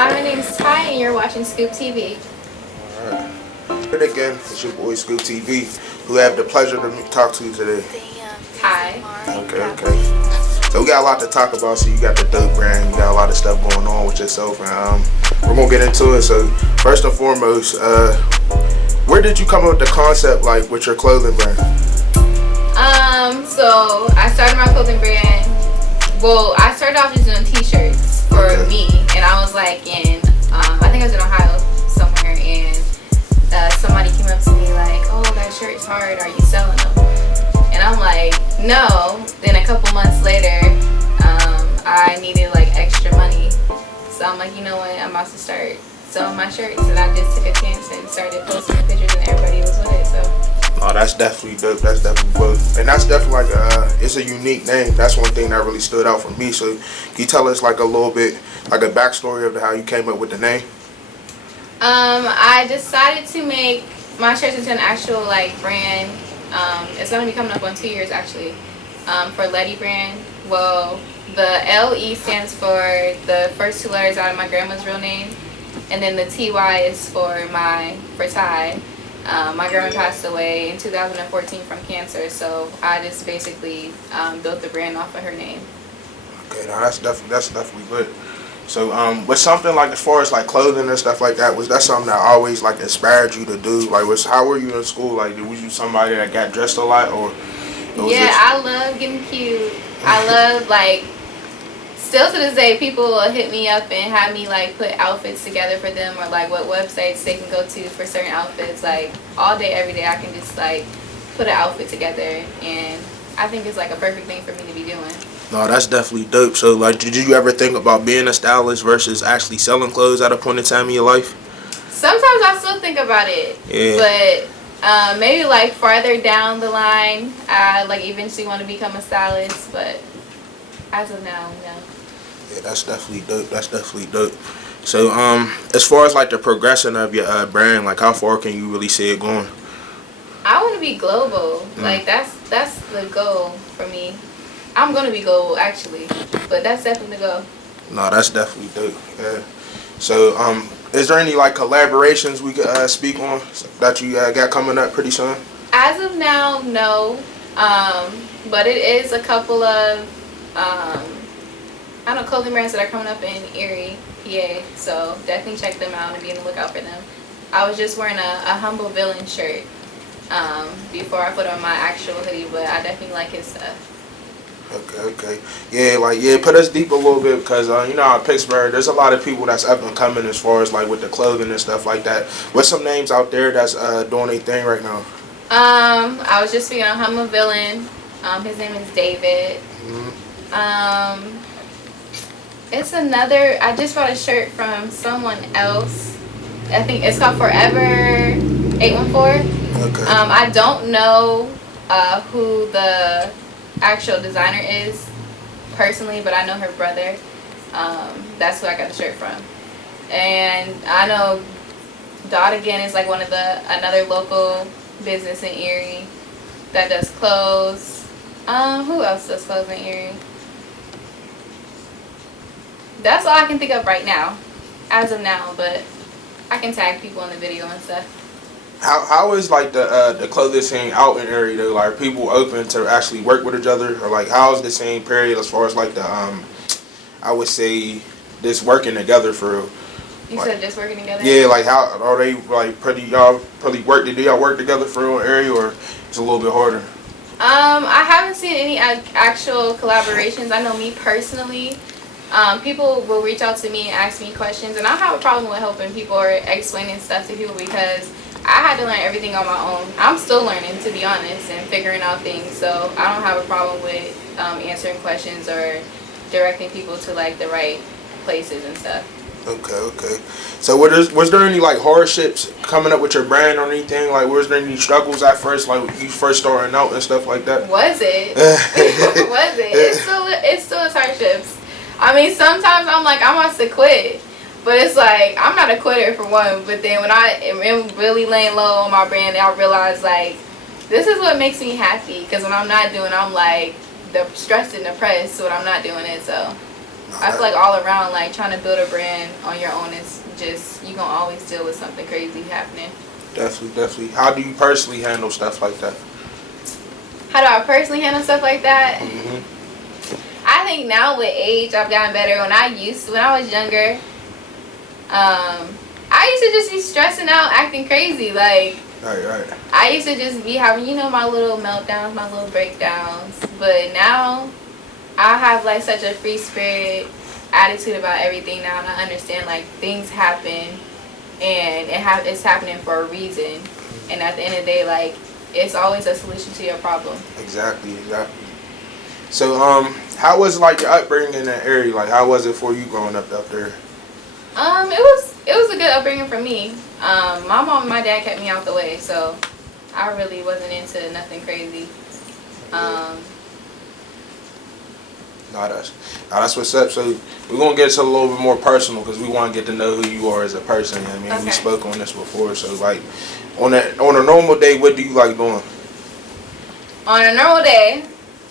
Hi, my name's Ty, and you're watching Scoop TV. Alright. And again, it's your boy SCOOPTV, who I have the pleasure to talk to you today. Hi. Okay. So we got a lot to talk about. So you got the dope brand, you got a lot of stuff going on with yourself, and we're gonna get into it. So first and foremost, where did you come up with the concept, like, with your clothing brand? So I started my clothing brand. Well, I started off just doing t-shirts for me, and I was like I think I was in Ohio somewhere, and somebody came up to me like, "Oh, that shirt's hard. Are you selling them?" And I'm like, "No." Then a couple months later, I needed like extra money, so I'm like, you know what? I'm about to start selling my shirts, and I just took a chance and started posting the pictures, and everybody was with it. So. Oh, that's definitely dope. That's definitely dope. And that's definitely like it's a unique name. That's one thing that really stood out for me. So can you tell us like a little bit, like a backstory of how you came up with the name? I decided to make my shirts into an actual like brand. It's gonna be coming up on 2 years actually, for Lety brand. Well, the LE stands for the first two letters out of my grandma's real name, and then the TY is for Ty. My grandma passed away in 2014 from cancer, so I just basically built the brand off of her name. Okay, now that's definitely good. So, was something like, as far as like clothing and stuff like that, was that something that always like inspired you to do? Like, how were you in school? Like, was you somebody that got dressed a lot, or? Yeah, I love getting cute. I love like. Still to this day, people will hit me up and have me like put outfits together for them, or like what websites they can go to for certain outfits. Like all day, every day, I can just like put an outfit together, and I think it's like a perfect thing for me to be doing. No, that's definitely dope. So, like, did you ever think about being a stylist versus actually selling clothes at a point in time in your life? Sometimes I still think about it, but maybe like farther down the line, I like eventually want to become a stylist. But as of now, no. Yeah, that's definitely dope. That's definitely dope. So, as far as like the progression of your brand, like how far can you really see it going? I want to be global. Like that's the goal for me. I'm gonna be global actually, but that's definitely the goal. No, that's definitely dope. Yeah. So, is there any like collaborations we could speak on that you got coming up pretty soon? As of now, no. But it is a couple of I don't know, clothing brands that are coming up in Erie, PA. So definitely check them out and be on the lookout for them. I was just wearing a Humble Villain shirt before I put on my actual hoodie, but I definitely like his stuff. Okay. Yeah, put us deep a little bit, because you know, in Pittsburgh, there's a lot of people that's up and coming as far as like with the clothing and stuff like that. What's some names out there that's doing their thing right now? I was just speaking on Humble Villain. His name is David. It's another. I just bought a shirt from someone else. I think it's called Forever 814. Okay. I don't know who the actual designer is personally, but I know her brother. That's who I got the shirt from. And I know Dot again is like another local business in Erie that does clothes. Who else does clothes in Erie? That's all I can think of right now, as of now. But I can tag people in the video and stuff. How is like the clothing scene out in Erie though? Like, are people open to actually work with each other, or like how is the scene period as far as like the I would say this working together for real? You said just working together? Yeah, like how are they like do y'all work together for real in Erie, or it's a little bit harder? I haven't seen any actual collaborations. I know me personally, people will reach out to me and ask me questions, and I don't have a problem with helping people or explaining stuff to people, because I had to learn everything on my own. I'm still learning, to be honest, and figuring out things, so I don't have a problem with answering questions or directing people to like the right places and stuff. Okay. So was there any like hardships coming up with your brand or anything? Like, was there any struggles at first, like when you first starting out and stuff like that? Was it? Was it? It's still hardships. I mean, sometimes I'm like, I must have quit. But it's like, I'm not a quitter for one. But then when I am really laying low on my brand, I realize like, this is what makes me happy. Because when I'm not doing, I'm like stressed and depressed when I'm not doing it. So I feel like all around, like trying to build a brand on your own is just, you gonna always deal with something crazy happening. Definitely. How do you personally handle stuff like that? How do I personally handle stuff like that? Mm-hmm. I think now with age, I've gotten better. When I was younger, I used to just be stressing out, acting crazy. Like, Right. I used to just be having, my little meltdowns, my little breakdowns. But now, I have like such a free spirit attitude about everything now, and I understand like things happen, and it's happening for a reason. And at the end of the day, like, it's always a solution to your problem. Exactly. So, how was like your upbringing in that area? Like, how was it for you growing up there? It was a good upbringing for me. My mom and my dad kept me out the way, so I really wasn't into nothing crazy. That's what's up. So we're gonna get to a little bit more personal because we want to get to know who you are as a person. I mean, we spoke on this before. So like, on a normal day, what do you like doing? On a normal day,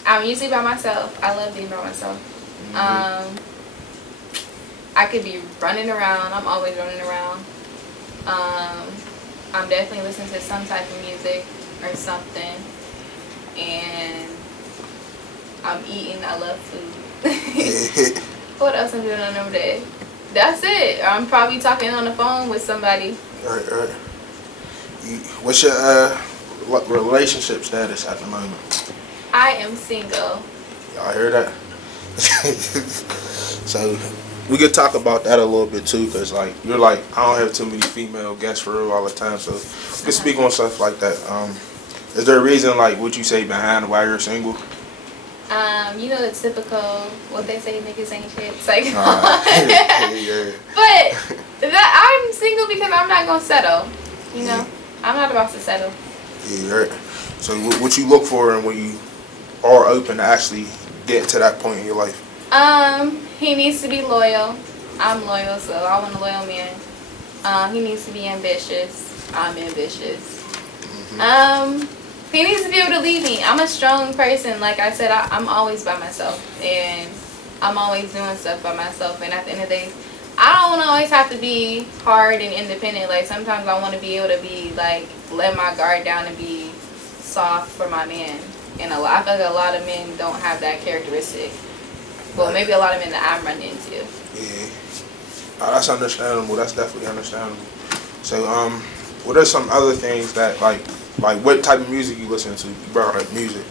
I'm usually by myself. I love being by myself. Mm-hmm. I could be running around. I'm always running around. I'm definitely listening to some type of music or something, and I'm eating. I love food. What else I'm doing on a normal day? That's it. I'm probably talking on the phone with somebody. Right. What's your relationship status at the moment? I am single. Y'all hear that? So we could talk about that a little bit too, because like you're like, I don't have too many female guests for real all the time, so we could speak on stuff like that. Is there a reason, like, what you say behind why you're single? The typical, what they say, niggas ain't shit. It's like, yeah. But I'm single because I'm not gonna settle. I'm not about to settle. Yeah, right. So what you look for and when you are open to actually get to that point in your life? He needs to be loyal. I'm loyal, so I want a loyal man. He needs to be ambitious. I'm ambitious. Mm-hmm. He needs to be able to lead me. I'm a strong person. Like I said, I'm always by myself, and I'm always doing stuff by myself. And at the end of the day, I don't want to always have to be hard and independent. Like, sometimes I want to be able to be like, let my guard down and be soft for my man. And I feel like a lot of men don't have that characteristic. Well, maybe a lot of men that I'm running into. Yeah. That's understandable. That's definitely understandable. So, what are some other things that like what type of music you listen to? You brought up music.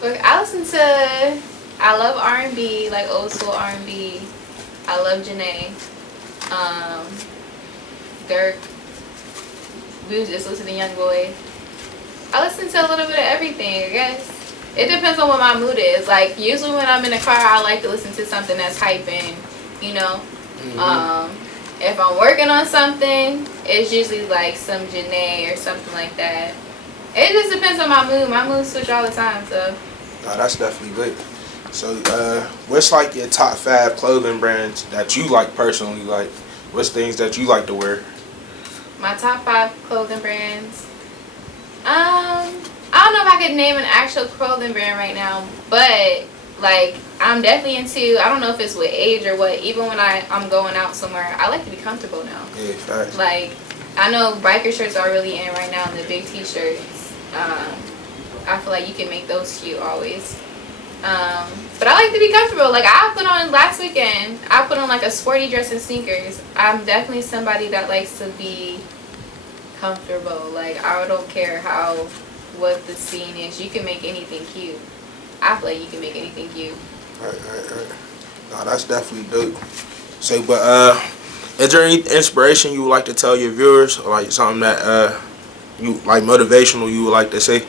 Look, I love R&B, like old school R&B. I love Janae. Dirk. We was just listening to Young Boy. I listen to a little bit of everything, I guess. It depends on what my mood is. Like, usually when I'm in the car, I like to listen to something that's hyping, Mm-hmm. If I'm working on something, it's usually like some Janae or something like that. It just depends on my mood. My mood switch all the time, so. That's definitely good. So, what's like your top 5 clothing brands that you like personally? Like, what's things that you like to wear? My top 5 clothing brands. I don't know if I could name an actual clothing brand right now, but like, I'm definitely into, I don't know if it's with age or what, even when I'm going out somewhere, I like to be comfortable now. Yeah, facts. Like, I know biker shirts are really in right now, and the big t-shirts. I feel like you can make those cute always. But I like to be comfortable. Like, last weekend, I put on like a sporty dress and sneakers. I'm definitely somebody that likes to be comfortable. Like, I don't care what the scene is. You can make anything cute. I feel like you can make anything cute. Right. No, that's definitely dope. So, but is there any inspiration you would like to tell your viewers, or like something that you like motivational you would like to say?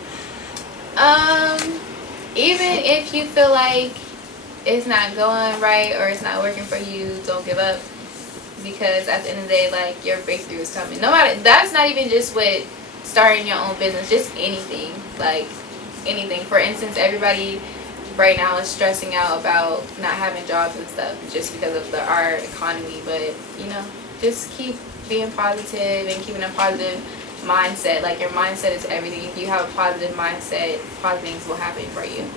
Even if you feel like it's not going right or it's not working for you, don't give up, because at the end of the day, like, your breakthrough is coming. No matter, that's not even just with starting your own business, just anything. Like, anything. For instance, everybody right now is stressing out about not having jobs and stuff just because of our economy, but just keep being positive and keeping a positive mindset. Like, your mindset is everything. If you have a positive mindset, positive things will happen for you.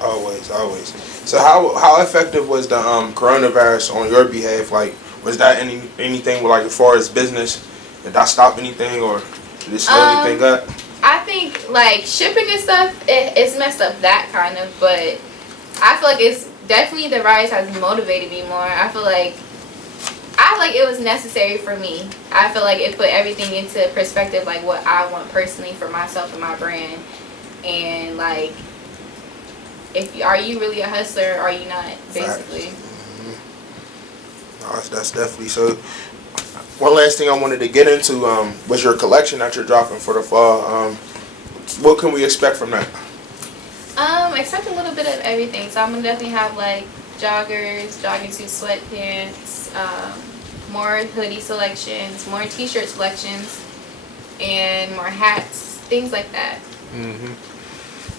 Always, always. So how effective was the coronavirus on your behalf? Like, was that anything like as far as business? Did that stop anything or did it slow anything up? I think like shipping and stuff, it's messed up that kind of, but I feel like it's definitely the rise has motivated me more. I feel like it was necessary for me. I feel like it put everything into perspective, like what I want personally for myself and my brand, and like, are you really a hustler or are you not, basically. No, that's definitely so. One last thing I wanted to get into was your collection that you're dropping for the fall. What can we expect from that? Expect a little bit of everything. So I'm gonna definitely have like joggers, jogging suits, sweatpants, more hoodie selections, more t-shirt selections, and more hats, things like that.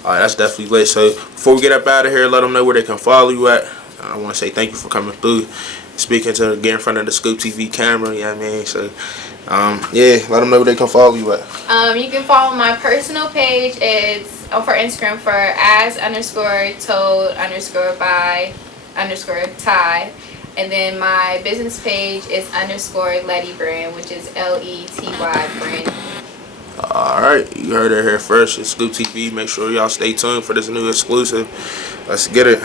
All right, that's definitely lit. So before we get up out of here, let them know where they can follow you at. I want to say thank you for coming through, speaking to get in front of the Scoop TV camera. You know what I mean? So yeah, let them know where they can follow you at. You can follow my personal page. It's for Instagram for as_told_by_Ty. And then my business page is _Lety brand, which is LETY brand. Alright, you heard it here first. It's Scoop TV. Make sure y'all stay tuned for this new exclusive. Let's get it.